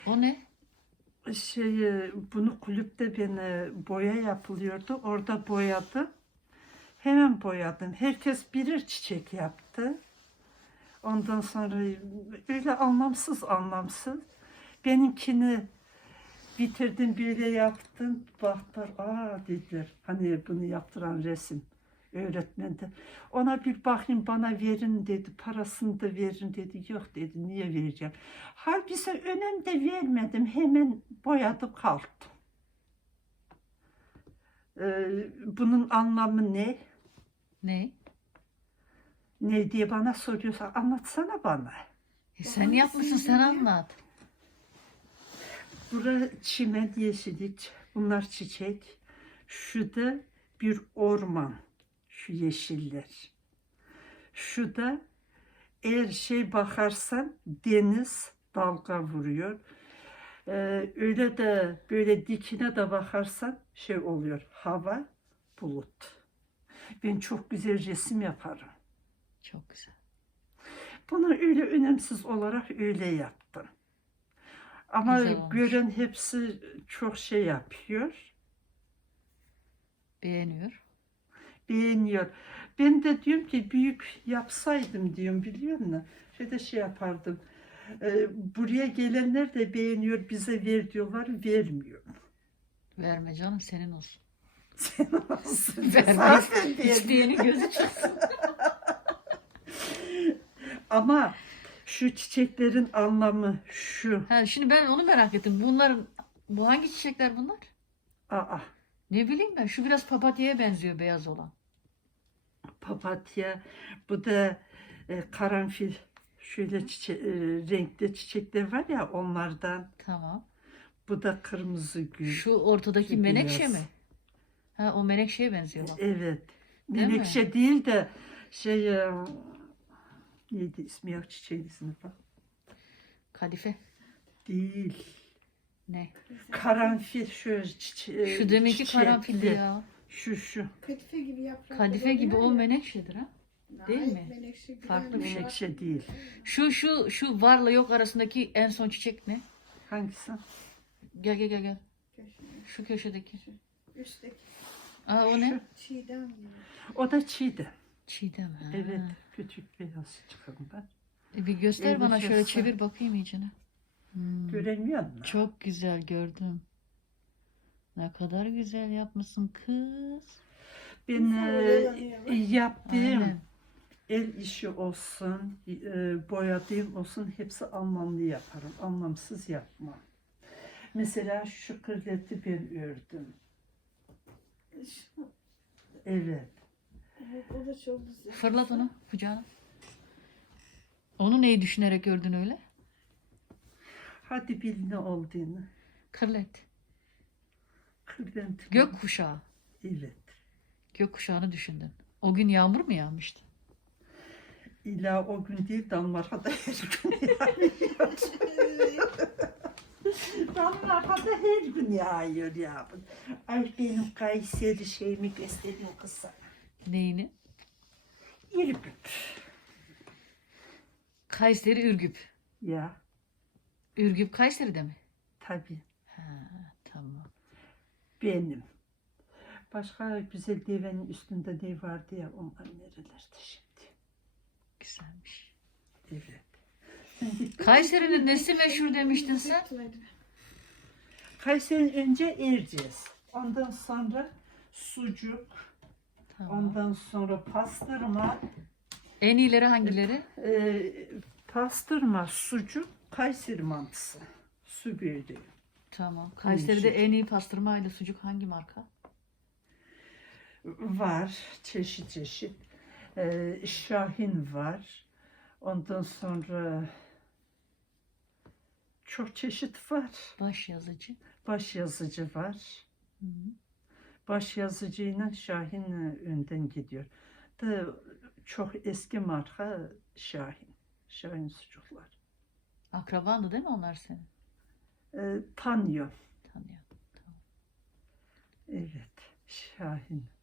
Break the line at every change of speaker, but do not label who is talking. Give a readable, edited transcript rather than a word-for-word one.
O ne?
Bunu kulüpte beni boya yapılıyordu. Orada boyadım. Hemen boyadım. Herkes birer çiçek yaptı. Ondan sonra öyle anlamsız anlamsız. Benimkini bitirdim, böyle yaptım. Baktılar, aa dediler. Hani bunu yaptıran resim öğretmen de. Ona bir bakayım, bana verin dedi. Parasını da verin dedi. Yok dedi, niye vereceğim. Halbuki önem de vermedim. Hemen boyadım kalktım. Bunun anlamı ne?
Ne?
Ne diye bana soruyorsa anlatsana bana.
Sen yapmışsın, sen anlat.
Burası çimen, yeşillik, bunlar çiçek. Şu da bir orman, şu yeşiller. Şu da eğer bakarsan deniz dalga vuruyor. Öyle de böyle dikine de bakarsan oluyor, hava bulut. Ben çok güzel resim yaparım.
Çok güzel.
Bunu öyle önemsiz olarak öyle yaptım. Ama
Güzel olmuş.
gören hepsi çok yapıyor.
Beğeniyor.
Beğeniyor. Ben de diyorum ki büyük yapsaydım diyorum, biliyor musun? Yapardım. Buraya gelenler de beğeniyor, bize ver diyorlar, vermiyor.
Verme canım, senin olsun.
Sen olsun.
Verme.
Zaten
İsteyenin gözü çıksın.
Ama şu çiçeklerin anlamı şu.
Ha, şimdi ben onu merak ettim. Bu hangi çiçekler bunlar?
Aa,
Ne bileyim ben. Şu biraz papatyaya benziyor, beyaz olan.
papatya, bu da karanfil. Şöyle renkli çiçekler var ya, onlardan.
Tamam.
Bu da kırmızı gül.
Şu ortadaki
Şu
menekşe
beyaz.
mi? Ha, o menekşeye benziyor bak.
Evet.
Değil mi?
Menekşe değil de neydi ismi ya, çiçeğin ismi bak.
Kadife.
Değil.
Ne?
Karanfil şu
Şu deminki karanfilli ya.
Şu.
Kadife gibi yaprak.
Kadife gibi o menekşedir ha. Değil mi?
Menekşe gibi.
Farklı bir şey.
Menekşe değil.
Şu varla yok arasındaki en son çiçek ne?
Hangisi?
Gel. Şu köşedeki.
Üstteki.
Aa, o ne?
Çiğdem gibi.
O da çiğdem.
Çiğdem. Ha.
Evet. Küçük beyaz çıkında.
Bir göster
Evet,
bana, şöyle
göster.
çevir bakayım iyicene.
Göremiyor musun?
Çok güzel, gördüm. Ne kadar güzel yapmışsın kız.
Ben yaptığım
Aynen.
el işi olsun, boyadığım olsun, hepsi anlamlı yaparım. Anlamsız yapmam. Mesela şu kırleti ben ördüm. Evet.
Evet, o da çok güzel.
Fırlat onu kucağına. Onu neyi düşünerek gördün öyle?
Hadi bil ne olduğunu.
Kırlet.
Kırlent.
Gökkuşağı.
Evet.
Gökkuşağını düşündün. O gün yağmur mu yağmıştı?
İlla o gün değil, Danimarka'da her gün yağıyor. Danimarka'da her gün yağıyor ya. Ay, benim Kayseri şeyimi göstereyim kız sana.
Neyini?
İrgüp.
Kayseri Ürgüp.
Ya
Ürgüp Kayseri'de mi?
tabii
Ha, tamam.
benim. Başka güzel devenin üstünde ne vardı ya, onlar nerelerde şimdi?
Güzelmiş.
Evet.
Kayseri'nin nesi meşhur demiştin sen?
Kayseri'nin önce Erciyes. Ondan sonra sucuk.
Tamam.
Ondan sonra pastırma.
En iyileri hangileri?
Pastırma, sucuk, Kayseri mantısı. Su böreği.
Tamam. Kayseri'de en iyi pastırma ile sucuk hangi marka?
Var çeşit çeşit. Şahin var. Ondan sonra çok çeşit var.
Baş yazıcı.
Baş yazıcı var.
Hı hı.
Baş yazıcıyla Şahin önden gidiyor. Da çok eski marka Şahin. Şahin sucuklar.
Akrabandı değil mi onlar senin?
Tanıyor.
Tanıyorum. Tamam.
Evet. Şahin.